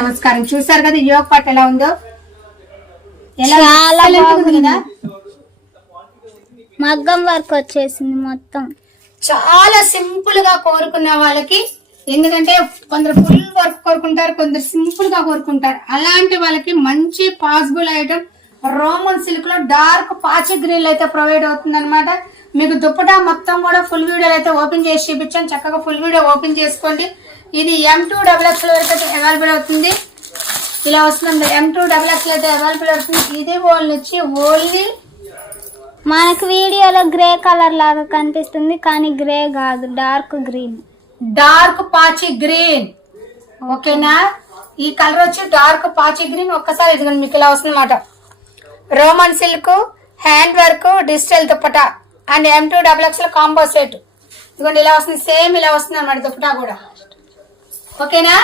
నమస్కారం. చూసారు కదా యోగ పాట ఎలా ఉందో, చాలా బాగుంది కదా. మగ్గం వర్క్ వచ్చేసింది మొత్తం. చాలా సింపుల్ గా కోరుకున్న వాళ్ళకి, ఎందుకంటే కొందరు ఫుల్ వర్క్ కోరుకుంటారు, కొందరు సింపుల్ గా కోరుకుంటారు. అలాంటి వాళ్ళకి మంచి పాసిబుల్ ఐటమ్ రోమన్ సిల్క్ లో డార్క్ పాచి గ్రీన్ అయితే ప్రొవైడ్ అవుతుంది అనమాట. మీకు దుప్పటా మొత్తం కూడా ఫుల్ వీడియో అయితే ఓపెన్ చేసి చూపించాను. చక్కగా ఫుల్ వీడియో ఓపెన్ చేసుకోండి. ఇది M2XX వరకు అయితే అవైలబుల్ అవుతుంది. ఇలా వస్తుంది. M2XX అయితే అవైలబుల్ అవుతుంది. ఇది ఓన్లీ మనకు వీడియోలో గ్రే కలర్ లాగా కనిపిస్తుంది, కానీ గ్రే కాదు, డార్క్ గ్రీన్, డార్క్ పాచి గ్రీన్. ఓకేనా, ఈ కలర్ వచ్చి డార్క్ పాచి గ్రీన్. ఒక్కసారి ఇదిగోండి మీకు ఇలా వస్తుంది అన్నమాట. Roman silk hand work digital dupatta and M2XX లో కాంబో సెట్. ఇదిగోండి ఇలా వస్తుంది, సేమ్ ఇలా వస్తుంది అన్నమాట దుప్పటా కూడా. ఓకేనా.